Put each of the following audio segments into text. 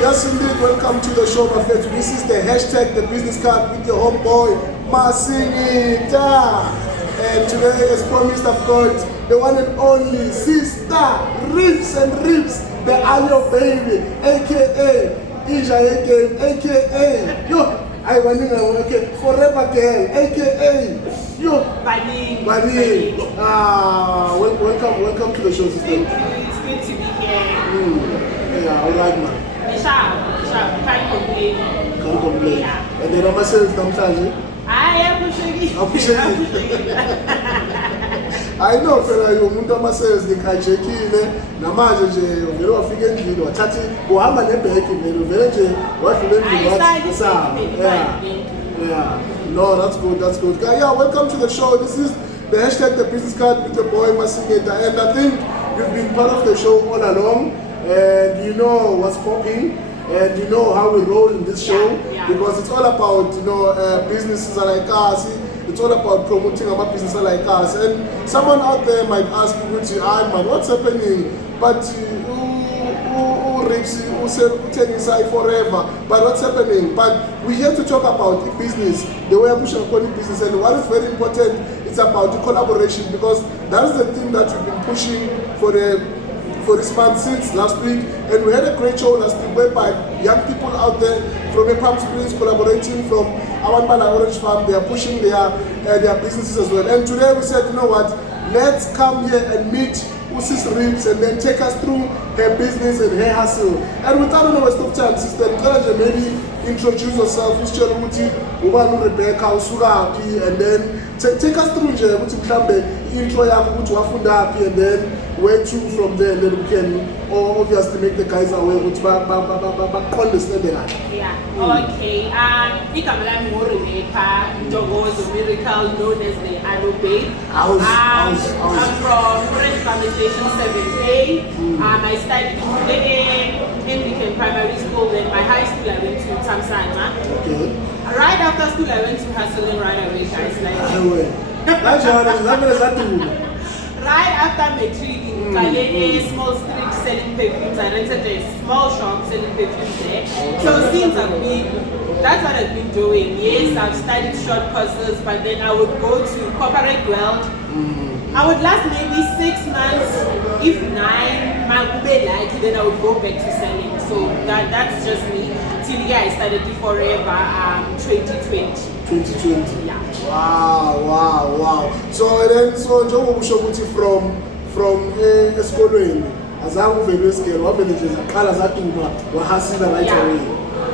Yes, indeed. Welcome to the show, my friends. This is the hashtag, the business card with your homeboy, Masingita. And today, as promised, I've got the one and only sister, Rips and Rips, the Aloe baby, aka Ija again, aka yo. I want okay, forever girl, aka yo. Bali. Welcome to the show, sister. Thank you. It's good to be here. Yeah, alright, man. Sharp. Can't complain. Can't complain. Yeah. And then I'm myself sometimes. I appreciate it. I know phela umuntu ama-sales ngikhajekile namanje nje vele wafika endlini wathathi uhamba nebheki vele nje wadlula endlini wathi yeah. No, that's good. Yeah, welcome to the show. This is the hashtag, the business card with the boy Masingeta, and I think you've been part of the show all along, and you know what's popping, and you know how we roll in this show, because it's all about businesses like us. It's all about promoting our business like us. And someone out there might ask me, man, what's happening? But Rips, inside forever. But what's happening? But we're here to talk about the business, the way I'm pushing the business. And what is very important, it's about the collaboration, because that is the thing that we've been pushing for this month since last week. And we had a great show last week whereby young people out there from the Palm Springs collaborating from Awanbala Orange Farm, they are pushing their businesses as well. And today we said, you know what, let's come here and meet Usis Rips and then take us through her business and her hustle. And without a waste of time, sister, maybe introduce yourself, Rebecca, Usurapi, and then take us through the intro, and then where to from there, and then we can obviously make the guys aware of understand that. Yeah, okay. I'm Rebecca, Dogo's Miracle, known as the Aloe Babe. I'm from Orange Farm Station 7A. I studied in Lincoln Primary School, then my high school I went to Tamsana. Okay. Right after school I went to hustling right away, guys. Right after matric in Kalene, small street selling perfumes, I rented a small shop selling perfumes there. So since that's what I've been doing. Yes, I've studied short courses, but then I would go to corporate world. I would last maybe 6 months, if 9 months, then I would go back to selling. So that's just me. Till I started it forever 2020. 2020. Yeah. Wow. So njengoba usho ukuthi from esikolweni azange uvele esikele wavele nje zaqala zaduma wahasila right away.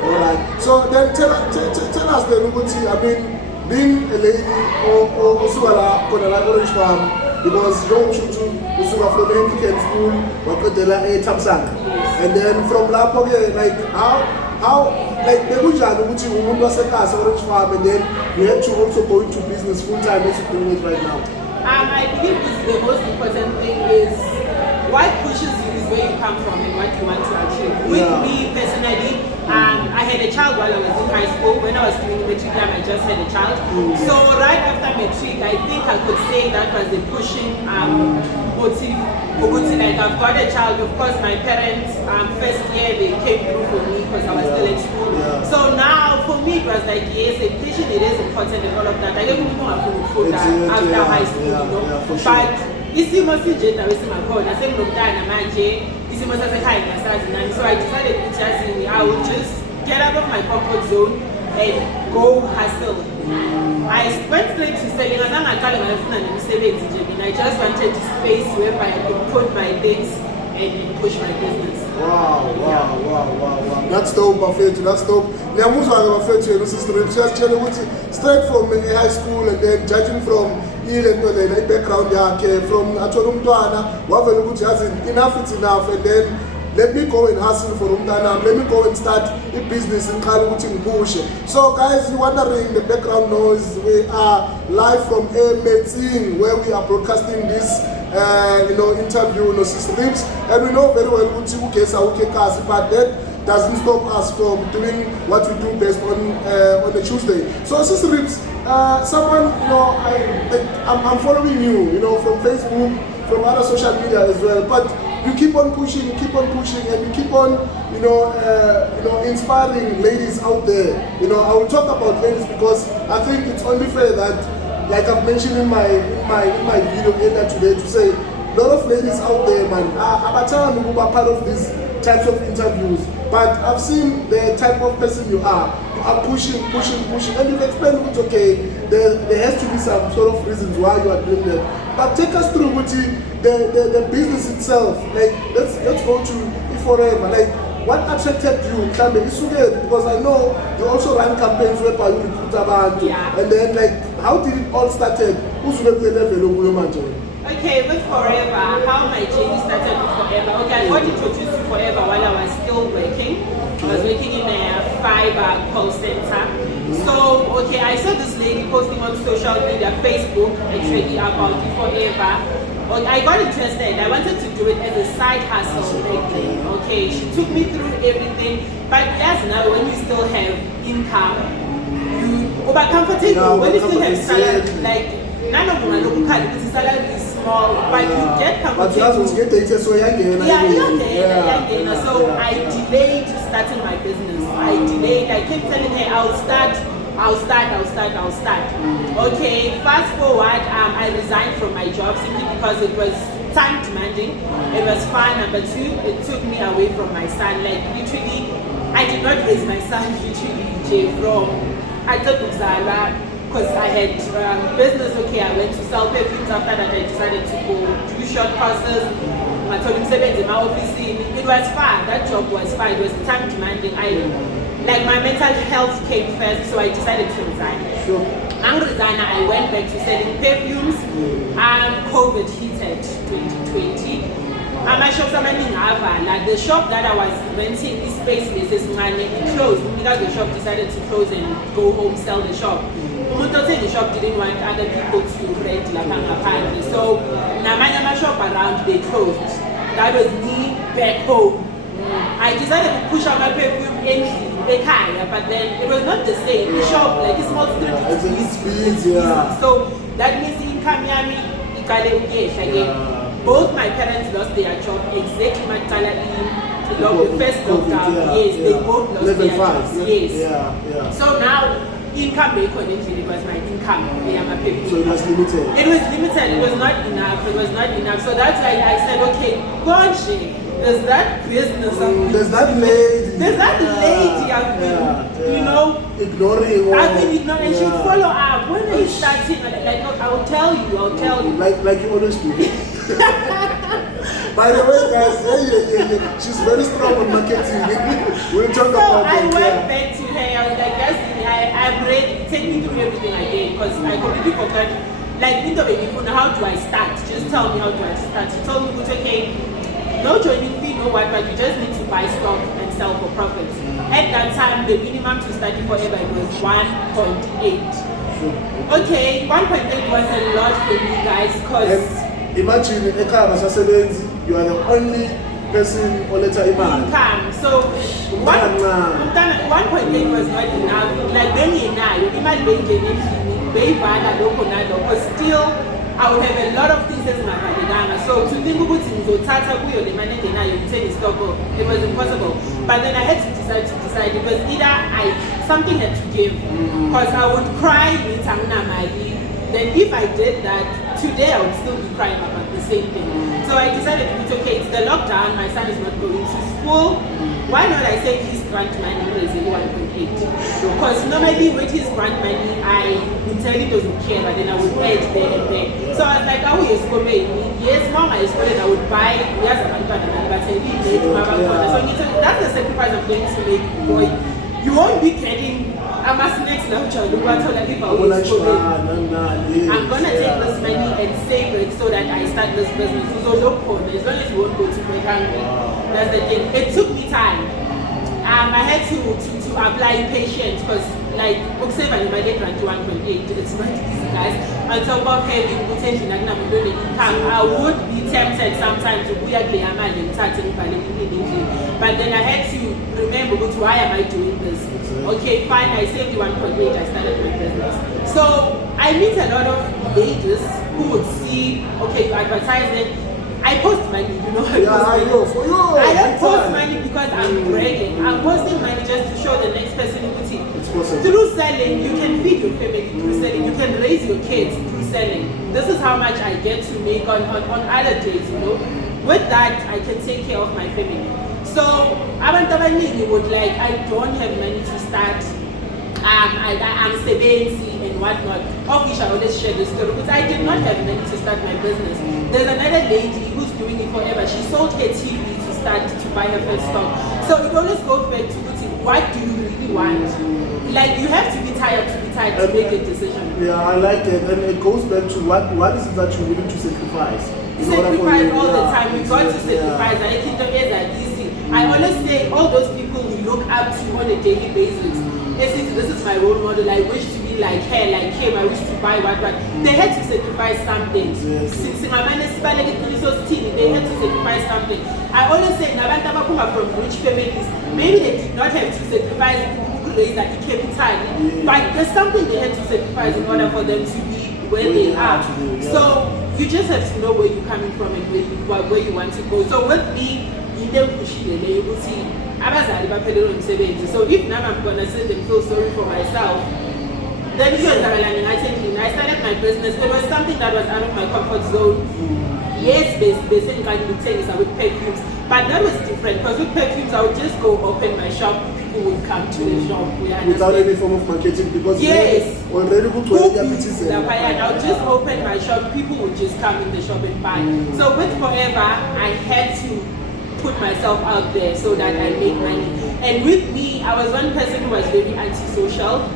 Alright. So then tell us then ukuthi, I mean, being a lady or usuka la khona la Orange Farm, because njengoba usho ukuthi usuka from Anglican school waqedela eThamsanqa, and then from lapho ke like how like bekunjani ukuthi umuntu wasekhaya Orange Farm, and then you had to also go into business full time as you're doing it right now? I believe the most important thing is what pushes you is where you come from and what you want to achieve. With me personally, I had a child while I was in high school. When I was doing matric, I just had a child. So right after matric, I think I could say that was the pushing motive. Like I've got a child. Of course, my parents first year they came through for me because I was still at school. So now for me it was like, yes, education, it is important and all of that. I don't even know how to afford that after high school, you know. But isimo sinje nawe simakhona sengilomntana manje isimo sasekhaya ngiyasazi nani, so I decided ukuthi I would just get out of my comfort zone and go hustle. I went straight to selling. I just wanted a space whereby I could put my things and push my business. Wow. That's dope, Bafetu. That's dope. Bafetu, just straight from high school, and then judging from the background, from enough is enough, and then let me go and hustle for Umdana, let me go and start a business in Push. So guys, you're wondering the background noise, we are live from Metzing, where we are broadcasting this interview, Rips, and we know very well but that doesn't stop us from doing what we do best on the Tuesday. So Sister Rips, someone, I'm following you, from Facebook, from other social media as well, but you keep on pushing, and you keep on, inspiring ladies out there. I will talk about ladies because I think it's only fair that, like I've mentioned in my video earlier today, to say a lot of ladies out there, man, are part of these types of interviews. But I've seen the type of person you are. You are pushing, and you've explained it's okay. There has to be some sort of reasons why you are doing that. But take us through the business itself. Like let's go to it forever. Like what attracted you, because I know you also run campaigns where you recruit abantu. Yeah. And then like how did it all started? Who's the level? Okay, with Forever, how my journey started with Forever. Okay, I got introduced to Forever while I was still working. I was working in a fiber call center. So, okay, I saw this lady posting on social media, Facebook, actually about Forever. Okay, I got interested. I wanted to do it as a side hustle. Okay, she took me through everything. But yes, now when you still have income, you comfortable. When you still have salary, like none of them because salary is small, but you get comfortable. But you have to get data, so So I delayed starting my business. I kept telling her I'll start. Okay, fast forward, I resigned from my job simply because it was time demanding. It was fun. Number two, it took me away from my son. Like literally, I did not raise my son literally from I thought because I had business. Okay, I went to sell perfumes. After that, I decided to go do short courses. I told him 7 in my office. It was fun. That job was fun. It was time demanding. My mental health came first, so I decided to resign. Sure. I went back to selling perfumes. COVID hit 2020. My shop like the shop that I was renting this space it closed because the shop decided to close and go home, sell the shop. The shop didn't want other people to rent apparently. So my shop around they closed. That was me back home. I decided to push out my perfume in the car, but then it was not the same. The shop, like a small street, so that means the income again. Both my parents lost their job exactly my the first lockdown. Yes, they both lost their jobs. Yes. So now income was my income. So it was limited. It was limited. It was not enough. So that's why I said, okay, go on, there's that business of there's that lady. I've been, ignoring. I've been ignoring, and she would follow up. When are you starting? Like I'll tell you. Like you always do. By the way, guys, she's very strong on marketing. We'll talk about I that. went back to her. I was like, yes, I'm ready. Take me through everything again because I completely forgot. How do I start? Just tell me how do I start. She told me, okay, no joining fee, no what, but you just need to buy stock and sell for profit. At that time, the minimum to study Forever was 1.8. Okay, 1.8 was a lot for me, guys, because imagine you are the only person or letter income. So 1.8 was not enough. Like when you but still I would have a lot of things as my banana. So to think about it was impossible. But then I had to decide because either something had to give. Because I would cry with Maggie. Then if I did that, today I would still be crying about the same thing. So I decided it's okay, it's the lockdown, my son is not going to school. Why not I save his grant money raising 1.8? Because normally with his grant money, I entirely doesn't care, but then I would add there and there. So I was like, how is school paying me? Yes, mom, I school and I would buy, yes, I'm not going to but I need to so that's the sacrifice I'm going to make, boy. You won't be getting I'm next lecture. I'm gonna take this money and save it so that I start this business. So no point. As long as you won't go to bed hungry. That's the thing. It took me time. I had to apply patience because like Oksave and Imade grant 1.8. It's not easy, guys. On top of having potential income, I would be tempted sometimes to but then I had to remember why am I doing this? Okay, fine, I saved the 1.8, I started my business. So I meet a lot of ladies who would see, okay, you advertise it. I post money, you know. I know. For you. I don't post money because I'm bragging. I'm posting money just to show the next person it's possible. through selling, you can feed your family through selling. You can raise your kids through selling. This is how much I get to make on other days, you know. With that, I can take care of my family. So, abantu abaningi would like, I don't have money to start. I'm 70 and whatnot. Of which I always share this story because I did not have money to start my business. There's another lady who's doing it forever. She sold her TV to buy her first stock. So it always goes back to what do you really want? Like you have to be tired to make a decision. Yeah, I like that. And it goes back to what is it that you're willing to sacrifice? Sacrifice all the time. We've got to sacrifice. I think the ways are easy. I always say all those people we look up to on a daily basis. This is my role model. I wish to be like her, like him. I wish to buy what. They had to sacrifice something. They had to sacrifice something. I always say, from rich families, maybe they did not have to sacrifice that capital, but there's something they had to sacrifice in order for them to be where they are. So you just have to know where you're coming from and where you want to go. So with me, you will see. So if now I'm gonna sit and feel sorry for myself, then I started my business. It was something that was out of my comfort zone. Yes, they said I would perfumes, but that was different because with perfumes I would just go open my shop. People would come to the shop without any form of marketing because already I would just open my shop. People would just come in the shop and buy. So with Forever, I had to put myself out there so that I make money. And with me, I was one person who was very antisocial.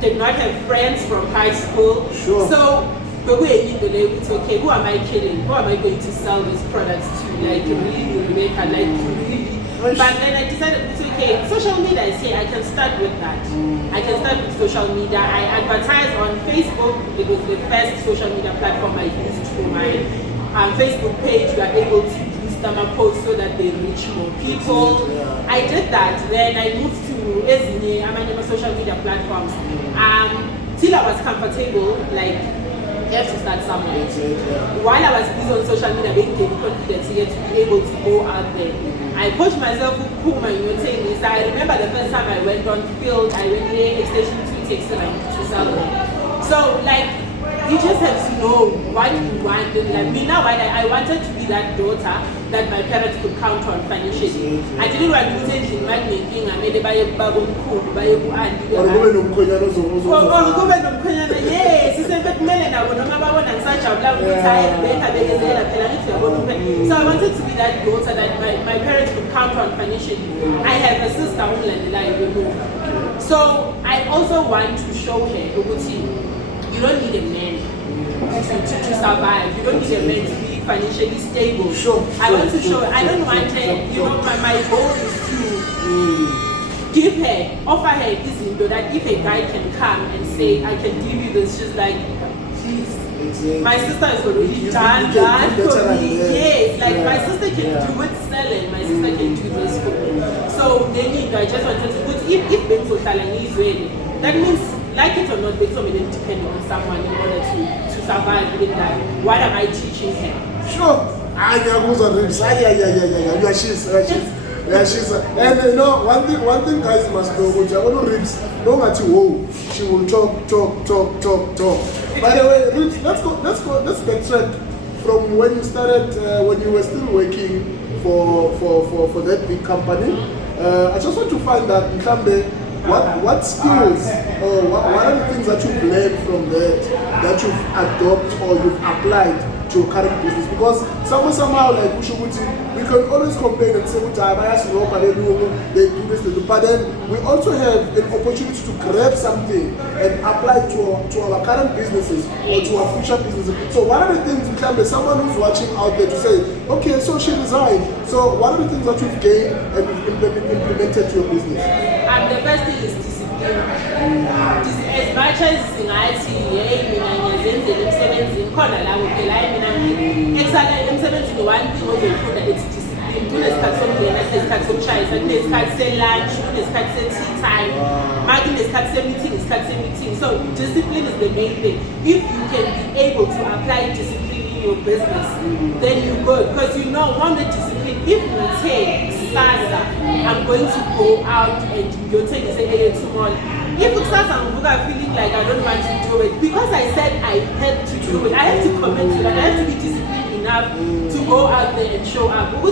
Did not have friends from high school. So it's okay, who am I kidding? Who am I going to sell these products to? Like really, Rebecca, like really. But then I decided it's okay. Social media is here. I can start with that. I can start with social media. I advertise on Facebook. It was the first social media platform I used for my Facebook page. We are able to boost them a post so that they reach more people. I did that. Then I moved to social media platforms. Till I was comfortable, like. You have to start somewhere. While I was busy on social media, being confident here to be able to go out there. I pushed myself to pull my saying I remember the first time I went on field, I went there, station 2 takes to sell them. So like you just have to know what you want. Like me now, I wanted to be that daughter that my parents could count on financially. I didn't want to say she might making I made a buy a bag of cool, buy a yes, it's a bit melon. I would remember when I'm such a black so I wanted to be that daughter that my parents could count on financially. I have a sister who like so I also want to show her you don't need a man to survive. You don't need a man to be financially stable. I want to show her. I don't want her, my goal is to offer her this window that if a guy can come and say, I can give you this, she's like, please. My sister is already done that for me. Yes, like my sister can do it selling, my sister can do this for me. So then I just wanted to put if Benzo Talani is ready, that means like it or not, Benzo may depend on someone in order to survive within that. What am I teaching her? Sure. And you know one thing guys must know, which I want to Ribs, no matter who, she will talk. By the way, Ribs, let's backtrack from when you started, when you were still working for that big company. I just want to find out in Kambe, what skills or what are the things that you've learned from that you've adopted or you've applied to your current business? Because somehow like we can always complain and say they do this, but then we also have an opportunity to grab something and apply to our current businesses or to our future businesses. So what are the things we can be someone who's watching out there to say, okay, so she resigned. So what are the things that you've gained and implemented to your business? The first thing is discipline. As much as one thing it's discipline. Kunesikhathi sokungena, kunesikhathi sokushayisa, kunesikhathi se-lunch, kunesikhathi se-tea time, kunesikhathi se-meeting, So discipline is the main thing. If you can be able to apply discipline in your business, then you go. Because you know, one the discipline, if you take Sasa, I'm going to go out and you take say, hey, tomorrow. If it's Sasa, I'm feeling like I don't want to do it, because I said I had to do it, I have to commit to that, I have to be disciplined enough to go out there and show up. I'm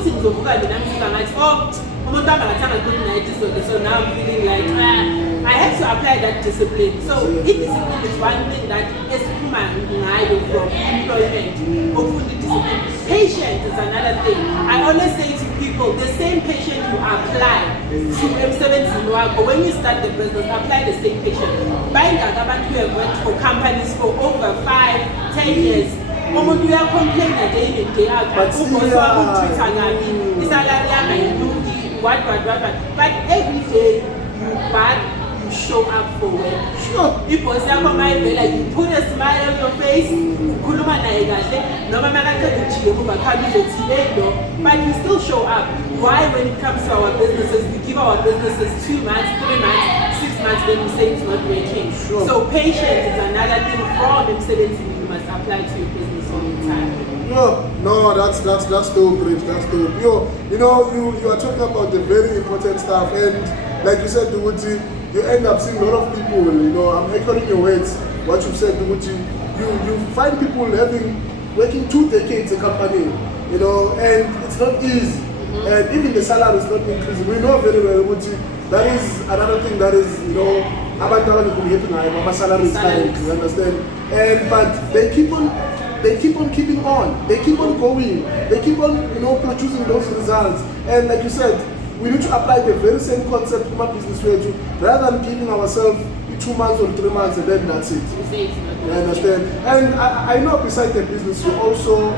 like, oh, so now I'm feeling like I have to apply that discipline. So discipline is one thing that is from employment. Hopefully discipline. Patience is another thing. I always say to people, the same patience you apply to M7 when you start the business, apply the same patience. Buying that who have worked for companies for over 5-10 years. Umuntu complain day in day out. But every day you back, you show up for work. Sure. People say, like you put a smile on your face, but you still show up. Why, when it comes to our businesses, we give our businesses 2 months, 3 months, 6 months, then we say it's not working. Sure. So patience is another thing from M70 you must apply to your business all the time. No, that's so great. That's so you are talking about the very important stuff, and like you said, Duguti, you end up seeing a lot of people. I'm echoing your words. What you said, Duguti, you find people working 2 decades a company, and it's not easy, and even the salary is not increasing. We know very well, Duguti, that is another thing that is, my salary is high, you understand, but they keep on keeping on. They keep on going. They keep on, producing those results. And like you said, we need to apply the very same concept to my business way too, rather than giving ourselves 2 months or 3 months and then that's it. You understand? And I know besides the business, you also,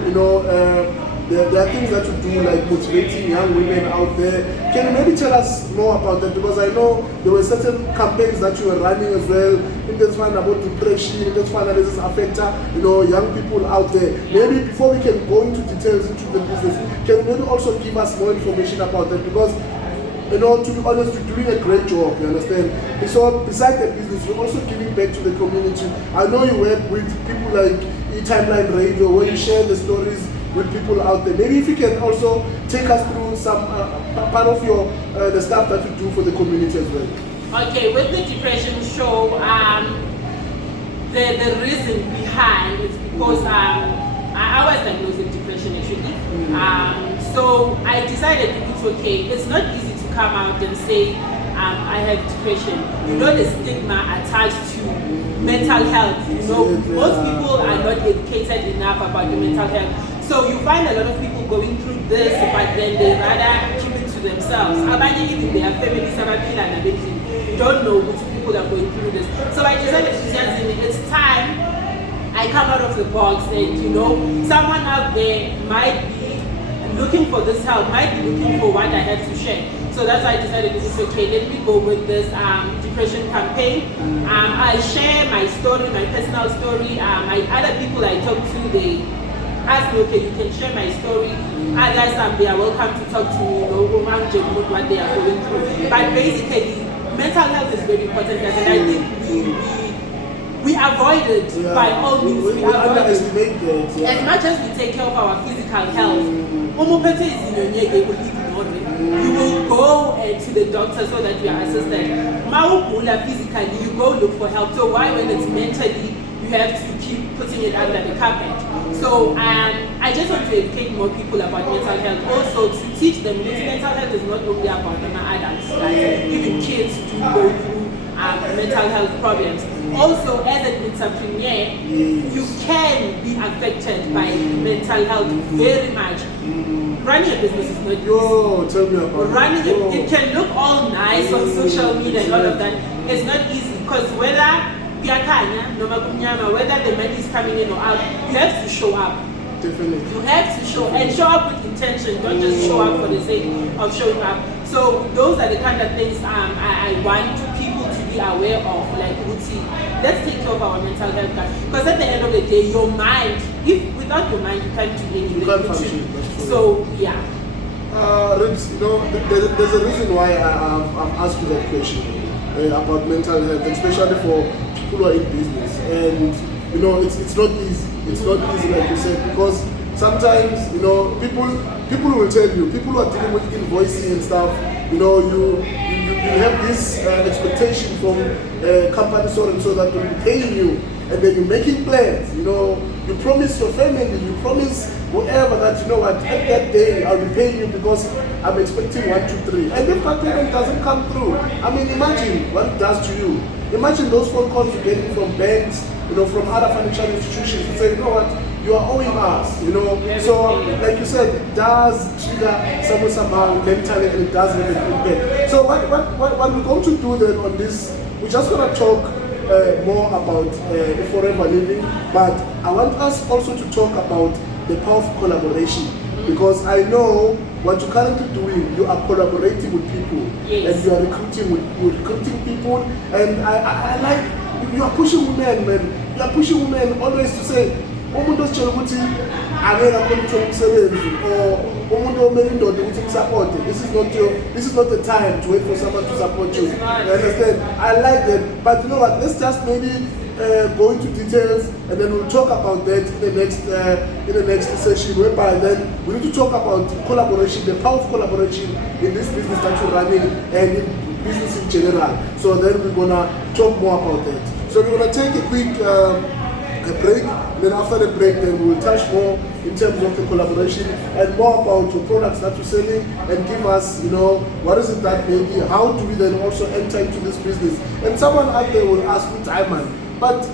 there are things that you do, like motivating young women out there. Can you maybe tell us more about that? Because I know there were certain campaigns that you were running as well. In this one about depression, in this one that is affect young people out there. Maybe before we can go into details into the business, can you maybe also give us more information about that? Because to be honest, you're doing a great job, you understand? So besides the business, you're also giving back to the community. I know you work with people like E-Timeline Radio, where you share the stories with people out there. Maybe if you can also take us through some part of your the stuff that you do for the community as well. Okay, with the depression show, the reason behind is because I was diagnosed with depression actually. So I decided it's okay. It's not easy to come out and say I have depression. The stigma attached to mental health. Most people are not educated enough about the mental health. So you find a lot of people going through this, but then they rather keep it to themselves. Even their families don't know which people are going through this. So I decided it's time I come out of the box and someone out there might be looking for this help, might be looking for what I have to share. So that's why I decided it's okay, let me go with this depression campaign. I'll share my story, my personal story. Other people I talk to, they ask me, okay, you can share my story. Others, they are welcome to talk to me, what they are going through. But basically, mental health is very important, and I think we avoid it by all means. We underestimate it. As much as we take care of our physical health, you will go to the doctor so that you are assisted. Physically, you go look for help. So why, when it's mentally, you have to keep putting it under the carpet? So I just want to educate more people about mental health. Also to teach them that mental health is not only about adults, even kids do go through mental health problems. Also, as an entrepreneur, you can be affected by mental health very much. Running a business is not easy. Tell me about it can look all nice on social media and all of that. It's not easy because whether the money is coming in or out, you have to show up. Definitely. You have to show up with intention. Don't just show up for the sake of showing up. So those are the kind of things I want people to be aware of. Like, let's take care of our mental health. Because at the end of the day, your mind, without your mind, you can't do anything. You can't function. So yeah. Ribs, there's a reason why I've asked you that question about mental health, especially for people who are in business. And it's not easy. It's not easy, like you said, because sometimes, you know, people will tell you, people who are dealing with invoicing and stuff, you know, you have this expectation from company so and so that will be paying you, and then you're making plans, you know, you promise your family, you promise whoever that, you know what, at that day I'll be paying you because I'm expecting 1, 2, 3. And if that payment doesn't come through, I mean, imagine what it does to you. Imagine those phone calls you're getting from banks, you know, from other financial institutions to say, you know what, you are owing us, you know. So, like you said, it does trigger somehow mentally, and it does have an impact. So what we're going to do then on this, we're just going to talk more about forever living, but I want us also to talk about the power of collaboration, because I know what you're currently doing, you are collaborating with people, and you are recruiting people, and I like, you are pushing women, man. You are pushing women always to say, umuntu ositshela ukuthi angeke akhona ukuthola umsebenzi, or umuntu omele indoda ukuthi imsupport. This is not the time to wait for someone to support you. You understand? I like that, but you know what? Let's just maybe go into details, and then we'll talk about that in the next session. Whereby then we need to talk about collaboration, the power of collaboration in this business that you're running and in business in general. So then we're gonna talk more about that. So we're gonna take a quick break, and then after the break then we will touch more in terms of the collaboration and more about your products that you're selling, and give us, you know, what is it that maybe, how do we then also enter into this business. And someone out there will ask me, Diamond, but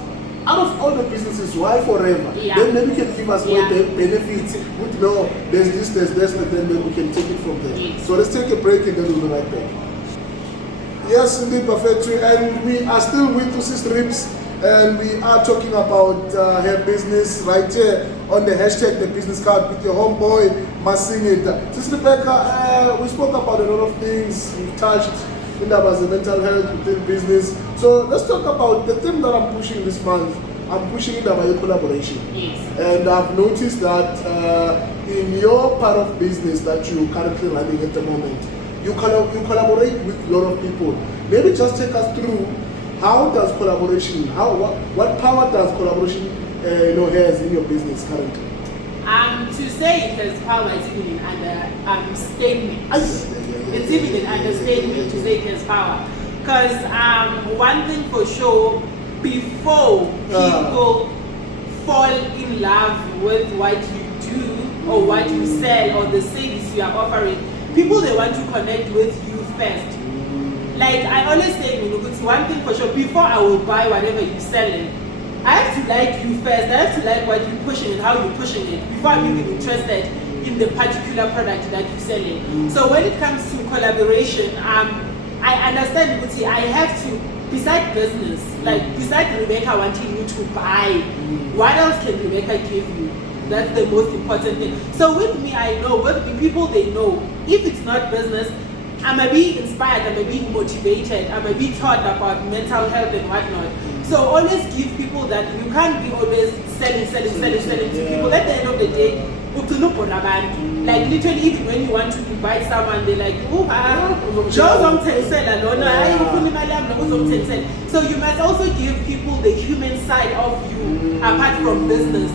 out of all the businesses, why forever? Then maybe you can give us more benefits. You know, there's this, and then we can take it from there. So let's take a break, and then we'll be right back. Yes, indeed, Buffetry, and we are still with Tusis Rips. And we are talking about her business right here on the hashtag The Business Card with your homeboy Masingita. Sister Rebecca, we spoke about a lot of things. We've touched in that was the mental health within business. So let's talk about the thing that I'm pushing this month. I'm pushing it about your collaboration. Yes. And I've noticed that in your part of business that you're currently running at the moment, you collaborate with a lot of people. Maybe just take us through, how does collaboration, what power does collaboration has in your business currently? To say it has power is even an understatement. It's even an understatement to say it has power. Because one thing for sure, before people fall in love with what you do or what you sell or the service you are offering, people, they want to connect with you first. Like I always say, one thing for sure, before I will buy whatever you're selling, I have to like you first. I have to like what you're pushing and how you're pushing it before I'm even interested in the particular product that you're selling. So when it comes to collaboration, I understand, Guti, I have to, beside business, like beside Rebecca wanting you to buy, what else can Rebecca give you? That's the most important thing. So with me, I know, with the people, they know, if it's not business, I may be inspired, I may be motivated, I may be taught about mental health and whatnot. So always give people that you can't be always selling to people. At the end of the day, like literally, even when you want to invite someone, they're like, so you must also give people the human side of you apart from business.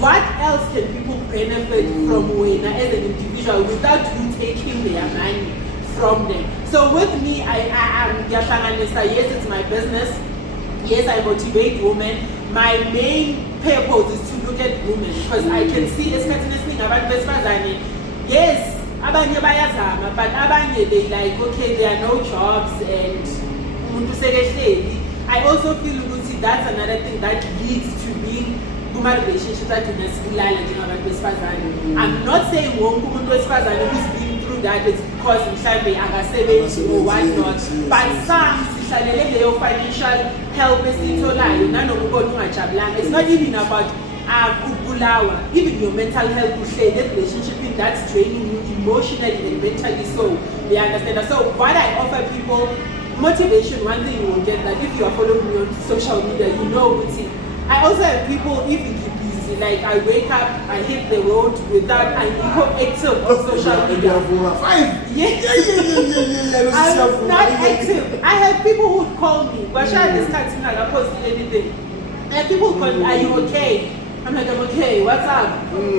What else can people benefit from as an individual without you taking their money from them? So with me, I am yes, it's my business. Yes, I motivate women. My main purpose is to look at women because I can see yes, but they like, okay, there are no jobs and I also feel that's another thing that leads to being relationship that I'm not saying who's been through that is because or whatnot, but some financial help is it's not even about even your mental health, that relationship that's draining you emotionally and mentally, so they understand that. So what I offer people, motivation, one thing you will get, like if you are following me on social media, you know what's it. I also have people, if you keep busy, like I wake up, I hit the road without an active on social media. I'm not active. I have people who call me, Basha, this can't post anything. And people call me, are you okay? I'm like, I'm okay, what's up?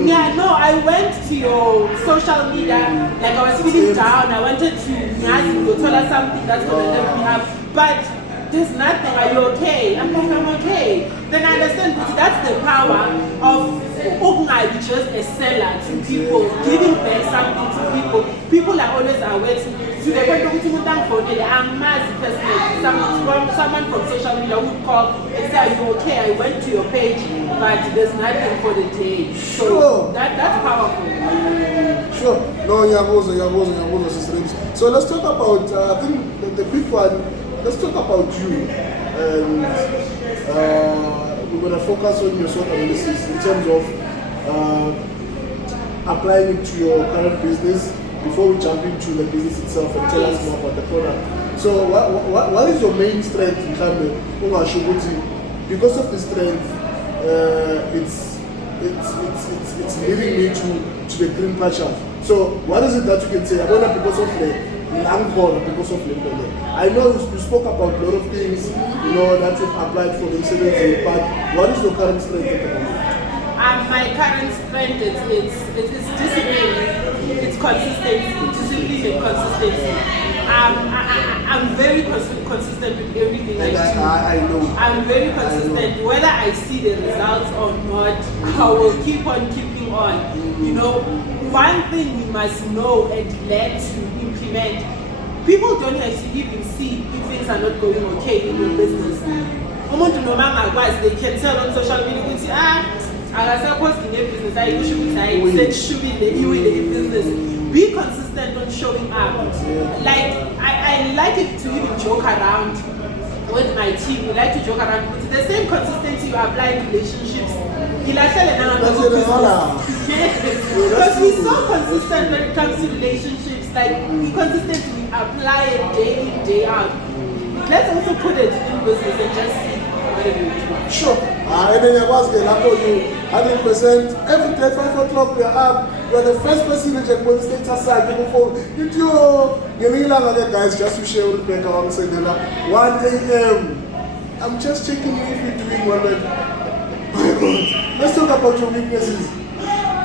Yeah, no, I went to your social media, like I was feeling down, I wanted to tell us something that's gonna lift me up, but there's nothing, are you okay? I'm like, I'm okay. Then I understand that's the power of just a seller to people, giving back something to people. People are always aware to the point of I'm someone from social media would call and say, are you okay? I went to your page, but there's nothing for the day. So sure. That's powerful. Sure. No, Sister. So let's talk about, I think the quick one, let's talk about you. And we're going to focus on your SWOT analysis in terms of applying it to your current business before we jump into the business itself and tell us more about the product. So what is your main strength in Kambe? Because of the strength, it's leading me to the green pasture. So what is it that you can say? I want because of the because of the I know you spoke about a lot of things, that you've applied for the incidents, but what is your current strength at the moment? My current strength is discipline, it's consistency, discipline and consistency. I'm very consistent with everything I do. I know. I'm very consistent. Whether I see the results or not, I will keep on keeping on. One thing we must know and learn to implement, people don't have to even see if things are not going okay in your business. They can tell on social media, I supposed to get business. I should be the business. Be consistent on showing up. Like I like it to even joke around with my team. We like to joke around. It's the same consistency you apply in relationships. Because we're so consistent when it comes to relationships. Like we consistently apply it day in, day out. Let's also put it in business and just see what it is. Sure. And then I was going to you 100%. Every day, 5 o'clock, we are up. You are the first person in the police state aside. Guys, just to share with Rebecca, I'm saying 1 a.m. I'm just checking if you're doing well. My God. Let's talk about your weaknesses.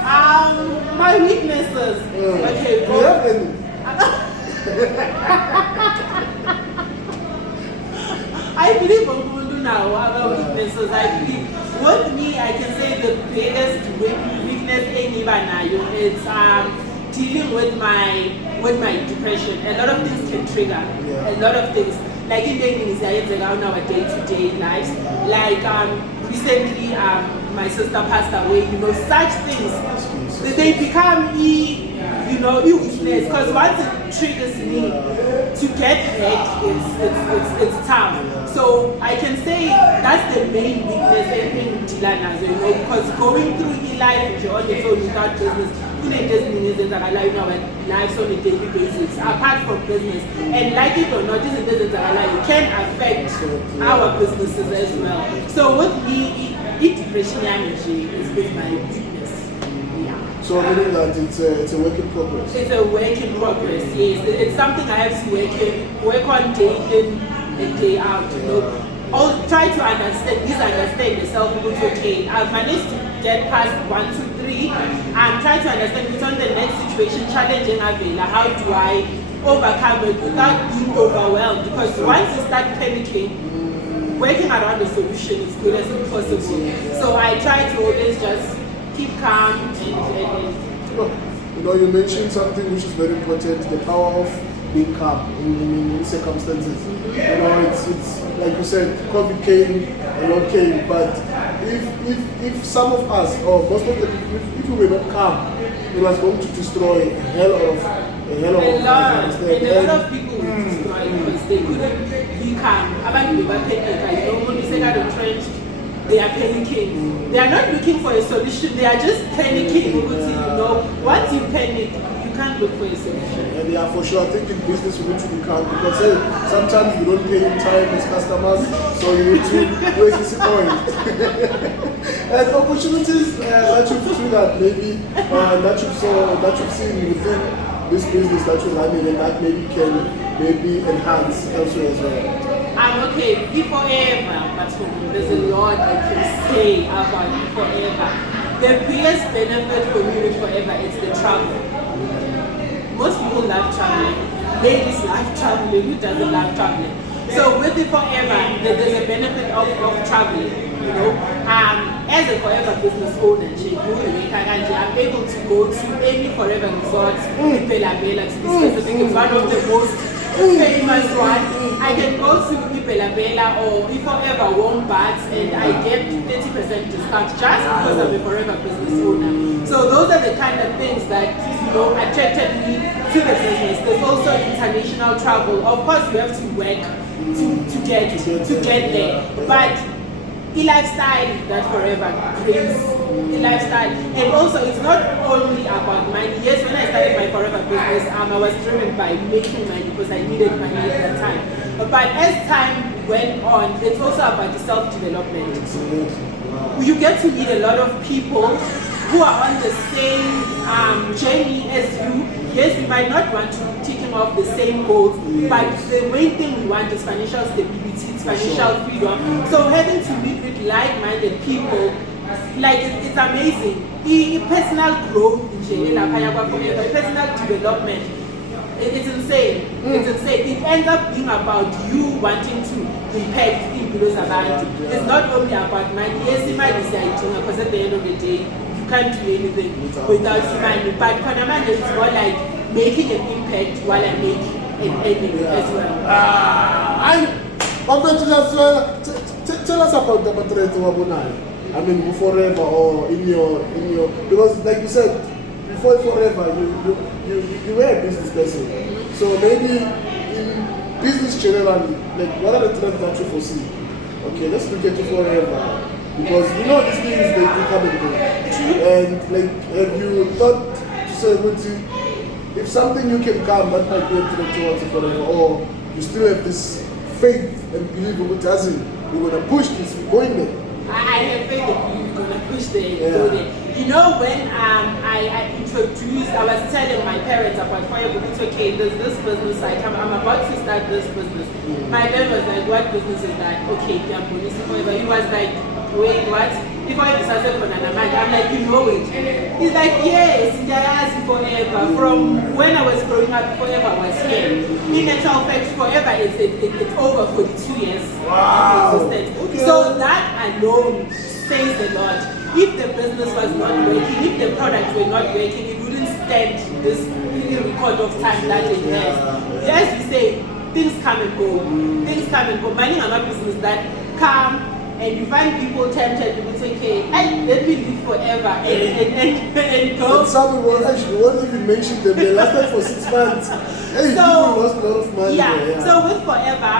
My weaknesses. Okay, do you have any? I believe now about weaknesses. I believe with me, I can say the biggest weakness is dealing with my depression. A lot of things can trigger. A lot of things. Like in our day-to-day lives. Like recently, my sister passed away. Such things. They become weakness. Because once it triggers me to get back, it's tough. So I can say that's the main weakness in Dilanas, because going through life on your own without business, lives on a daily basis, apart from business. And like it or not, this business can affect our businesses as well. So with me, depression is my weakness. So meaning that it's a work in progress. It's a work in progress, yes. It's something I have to work on day in and day out, I'll try to understand yourself. Okay, I've managed to get past 1, 2, 3 and try to understand which on the next situation, challenging Avila, how do I overcome it without being overwhelmed? Because once you start panicking, working around the solution is good as possible. So I try to always just keep calm and you mentioned something which is very important, the power of being calm in circumstances. It's like you said, COVID came and all came, but if some of us, or most of the people, if we were not calm, it was going to destroy a hell of a lot of people were destroyed because they couldn't be calm. When you say that entrenched, they are panicking. They are not looking for a solution, they are just panicking. Once you panic, you can't look for a solution. And for sure, I think in business you need to be calm because sometimes you don't pay in time as customers, so you need to raise this point. And opportunities that you've triggered, maybe that you've seen within this business that you're running, and that maybe can enhance elsewhere as well. I'm okay, be forever, but there's a lot I can say about be forever. The biggest benefit for me with forever is the travel. Most people love traveling. Ladies love traveling. Who doesn't love traveling? So with the forever, there's a benefit of traveling. You know, as a forever business owner, I'm able to go to any forever resort in Bela Bela, to be specific. It's one of the most famous one. I can go to Bela Bela or Forever Wombats and I get 30% discount just because I'm a forever business owner. So those are the kind of things that attracted me to the business. There's also international travel. Of course, you have to work to get there, but the lifestyle that forever brings, the lifestyle, and also it's not only about money. Yes, when I started my forever business, I was driven by making money because I needed money at that time. But as time went on, it's also about the self-development. Wow. You get to meet a lot of people who are on the same journey as you. Yes, we might not want to be ticking off the same goals, but the main thing we want is financial stability, it's financial freedom. So having to meet with like-minded people, like it's amazing. Personal growth, personal development, it's insane. It's insane. It ends up being about you wanting to impact people's lives. It's not only about money. Yes, it might be because at the end of the day, can't do anything without money. But Konamanda is more like making an impact while I make an earning as well. Tell us about the portrait of Abunai. I mean, forever or in your because like you said, before forever you were a business person. So maybe in business generally, like what are the trends that you foresee? Okay, let's look at you forever. Because these things they do come and go. And like have you thought to say if something you can come that might be a threat towards it forever, or you still have this faith and belief it doesn't, we're gonna push this, we're going there. I have faith that we're gonna push there, go there. You know, when I introduced, I was telling my parents about forever, it's okay, there's this business I'm about to start this business. My dad was like, what business is that? Okay, forever. He was like, wait, what? Before I started for Nanamag, I'm like, you know it. He's like, yes, forever. From when I was growing up, forever was here. In actual fact, forever it's over 42 years. Wow. Okay. So that alone says a lot. If the business was not working, if the products were not working, it wouldn't stand this record of time that it has. As you say, things come and go. Things come and go. Many other businesses that come and you find people tempted to say, okay, let me live forever and go. And some people actually won't even mention them. They lasted for 6 months. Hey, people lost a lot of money. Yeah. So with forever,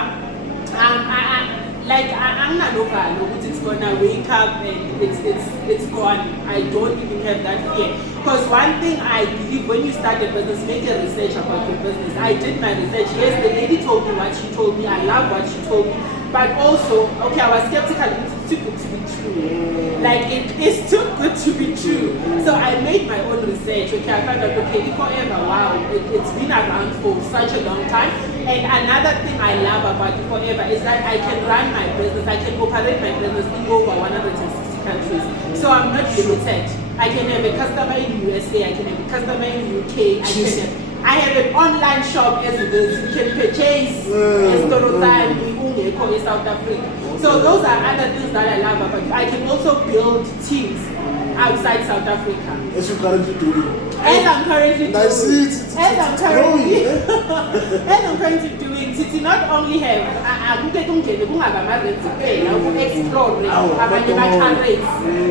I'm not over. It's gonna wake up and it's gone. I don't even have that fear. Because one thing I believe, when you start a business, make a research about your business. I did my research. Yes, the lady told me what she told me. I love what she told me. But also, okay, I was skeptical. It's too good to be true. Like it is too good to be true. So I made my own research. Okay, I found out, okay, forever, wow, it's been around for such a long time. And another thing I love about forever is that I can run my business, I can operate my business in over 160 countries. So I'm not limited. I can have a customer in USA, I can have a customer in UK, I have an online shop as it is. You can purchase in South Africa. So those are other things that I love about it. I can also build teams outside South Africa. As you're currently doing. As I'm currently doing. As I'm currently doing. To not only have explore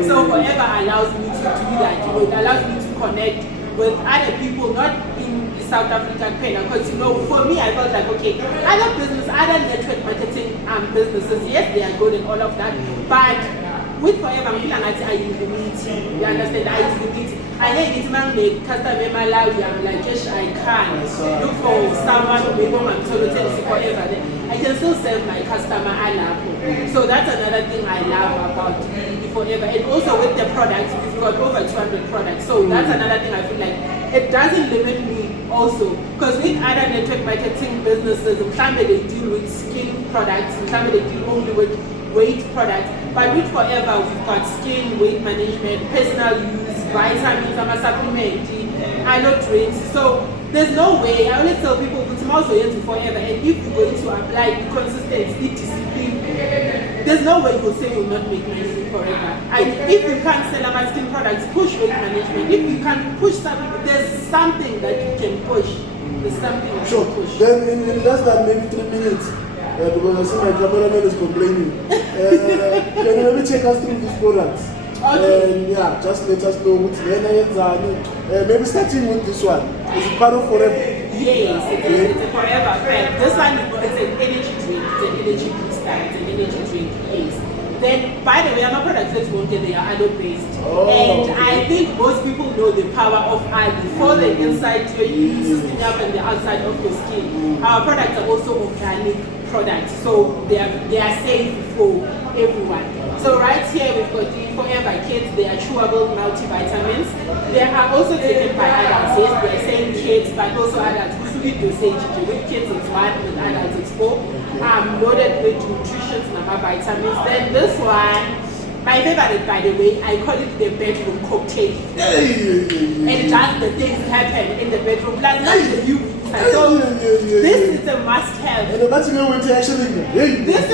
so forever allows me to do that. It allows me to connect with other people, not in South African pen, because for me I felt like, okay, other network marketing businesses, yes, they are good and all of that, but with forever I'm feeling like I use the meeting. You understand? I use the meeting. I need to make customer Malawi. I'm like, yes, I can look for someone who maybe I'm forever. I can still serve my customer Aloe. So that's another thing I love about forever. And also with the products, we've got over 200 products. So that's another thing I feel like it doesn't limit me also. Because with other network marketing businesses, sometimes they deal with skin products, sometimes they deal only with weight products. But with Forever, we've got skin, weight management, personal use, vitamins, supplement, aloe drinks. So there's no way. I always tell people, put them also into Forever, and if you're going to apply the consistency, discipline, there's no way you'll say you'll not make money with Forever. And if you can't sell my skin products, push weight management. If you can't push something, there's something that you can push. There's something you Sure. can push. Then in less than maybe 3 minutes, because I see my cameraman is complaining. Can you maybe take us through these products? Okay. And yeah, just let us know what's maybe starting with this one. Is it part of Forever? Yes, it's a Forever friend. This one is an energy drink, it's an energy booster, it's an energy drink, yes. Then, by the way, I'm a product that won't get, they are aloe based. Oh, and okay. I think most people know the power of aloe for the inside your system up and the outside of your skin. Our products are also organic products, so they are safe for everyone. So right here we've got the Forever Kids, they are chewable multivitamins. They are also taken by adults, yes, they are saying kids, but also adults. Usually dosage, with kids it's 1, with adults it's 4. Loaded with nutrition and vitamins. Then this one, my favorite by the way, I call it the bedroom cocktail. And it does the things happen in the bedroom, plus not the you. So this is a must-have. And that's when we actually This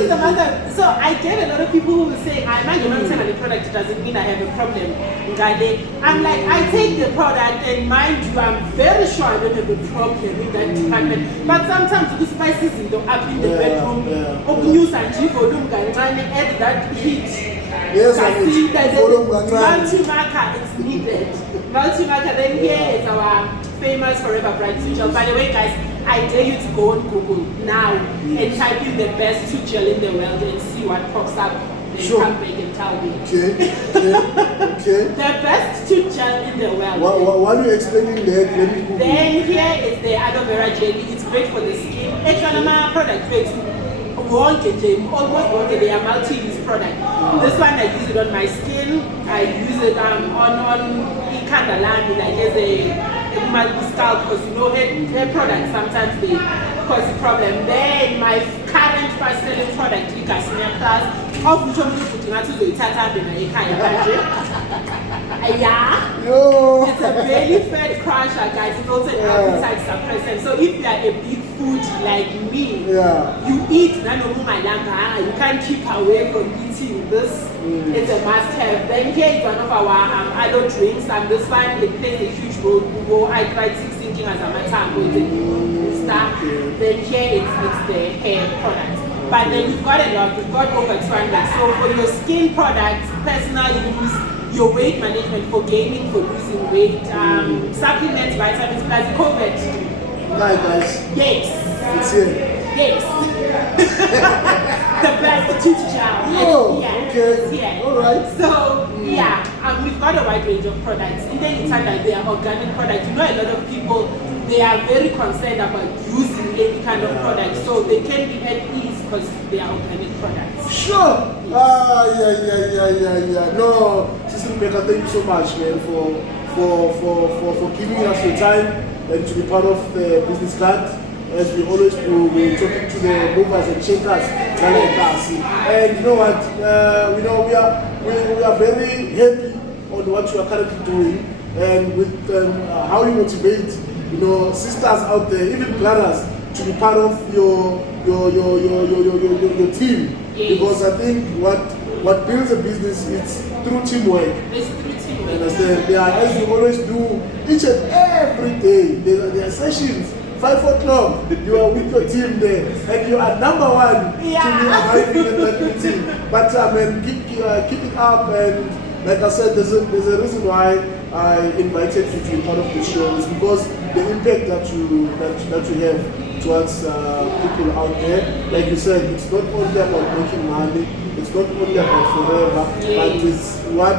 is a must-have. So I get a lot of people who will say, I'm not going to tell the product doesn't mean I have a problem. I'm like, I take the product and mind you, I'm very sure I don't have a problem with that department. But sometimes the spices up in the bedroom, open use and volume and add that heat. Yes, multi-marker is needed. Multi-marker, then here is our famous Forever Bright Tooth Gel. By the way, guys, I dare you to go on Google now and type in the best tooth gel in the world and see what pops up. Then come back and tell me. Okay. The best tooth gel in the world. While you're explaining that, let me Google. Then here is the aloe vera jelly. It's great for the skin. Actually, my product rates almost wanted, they are multi-use product. This one I use it on my skin. I use it on Ikandalami, like as a scalp, because you know hair products sometimes they cause a problem. Then my current fast selling product, Ikasinia Plus, of which I'm putting to the Tata Yo. It's a belly fat crusher, guys. It's also an appetite suppressant. So if you are a big foodie like me, you eat you can't keep away from eating this. It's a must-have. Then here is one of our aloe drinks, and this one it plays a huge role. I tried thinking as a matter with the booster. Then here it's the hair product. But then we've got a lot. We've got over 200. So for your skin products, personal use, your weight management, for gaining, for losing weight, supplements, vitamins, plus COVID. Hi guys. Yes. It's here. Yes. The best tooth gel. Oh, yeah. okay. Yeah. All right. So we've got a wide range of products. In the inside that they are organic products. You know, a lot of people, they are very concerned about using any kind of product, so they can be at ease because they are organic products. Sure. Yeah. No, Sister Rebecca, thank you so much, man, for giving us your time and to be part of the business card. As we always do, we're talking to the movers and shakers, and you know what? We are very happy on what you are currently doing, and with how you motivate, sisters out there, even brothers, to be part of your team. Yes. Because I think what builds a business is through teamwork. It's through teamwork. Understand? As you always do, each and every day, there are sessions. 5 o'clock, you are with your team there, and you are number one to be arriving at that meeting. But keep it up, and like I said, there's a reason why I invited you to be part of the show. It's because the impact that you have towards people out there. Like you said, it's not only about making money, it's not only about forever, but it's what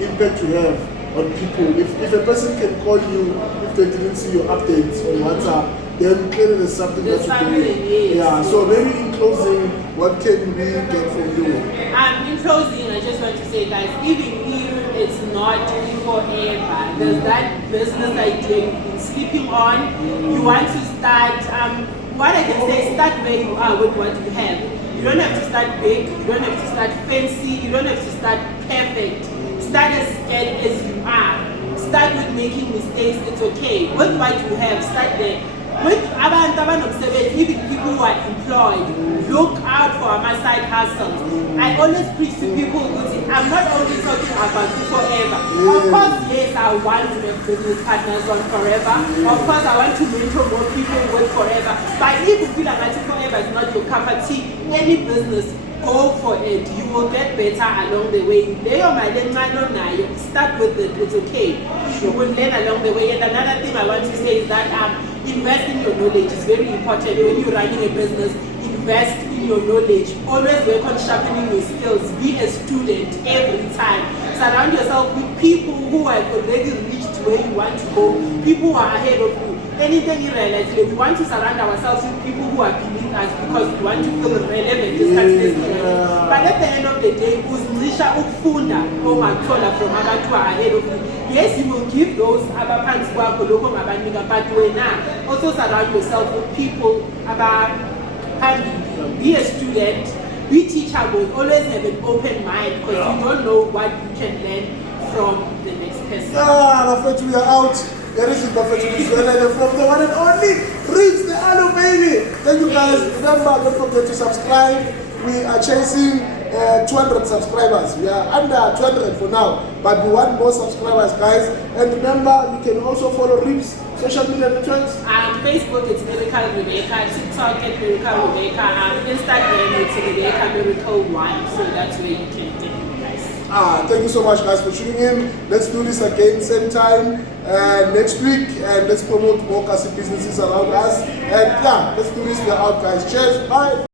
impact you have on people. If a person can call you if they didn't see your updates on WhatsApp, then clearly there's something that you do. Yeah. So maybe in closing, what can we get from you? In closing, I just want to say, guys, even if it's not forever, there's that business idea you've been sleeping on. You want to start, what I can say, start where you are with what you have. You don't have to start big, you don't have to start fancy, you don't have to start perfect. Start as scared as you are. Start with making mistakes, it's okay. With what you have, start there. With even people who are employed, look out for my side hustles. I always preach to people, I'm not only talking about forever. Of course, yes, I want to have business partners on forever. Of course, I want to mentor more people with forever. But if you feel like forever is not your cup of tea, any business, go for it. You will get better along the way. Start with it, it's okay. You will learn along the way. And another thing I want to say is that invest in your knowledge is very important. When you're running a business, invest in your knowledge. Always work on sharpening your skills. Be a student every time. Surround yourself with people who have already reached where you want to go. People who are ahead of you. Anything you realize, we want to surround ourselves with people who are beneath us because we want to feel relevant. But at the end of the day, uzisha ukufunda ongathola from abantu who are ahead of you. Yes, you will give those abaphansi kwakho lokho ngabanika, but wena also surround yourself with people be a student, be teachable, always have an open mind because you don't know what you can learn from the next person. My friends, we are out. There is from the one and only Reach the Aloe baby. Thank you guys. Remember, don't forget to subscribe. We are chasing 200 subscribers. We are under 200 for now, but we want more subscribers, guys. And remember, you can also follow Reach social media networks. Facebook, it's Miracle Rebecca. TikTok, it's Miracle Rebecca. Instagram, it's Rebecca Miracle 1. So that's where you can take me, guys. Thank you so much, guys, for tuning in. Let's do this again, same time next week, and let's promote more Kasi businesses around us. And yeah, let's do this. We're out, guys. Cheers. Bye.